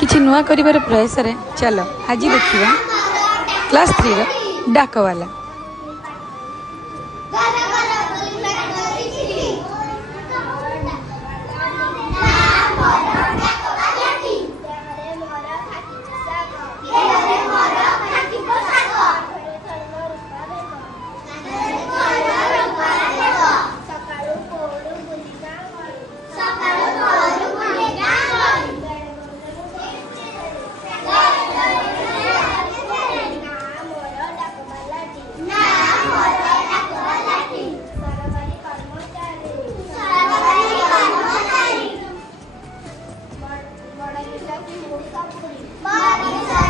किछि नुआ करिवार प्रयास रे चलो आज देखिबा क्लास 3 रो डाकवाला। Bye.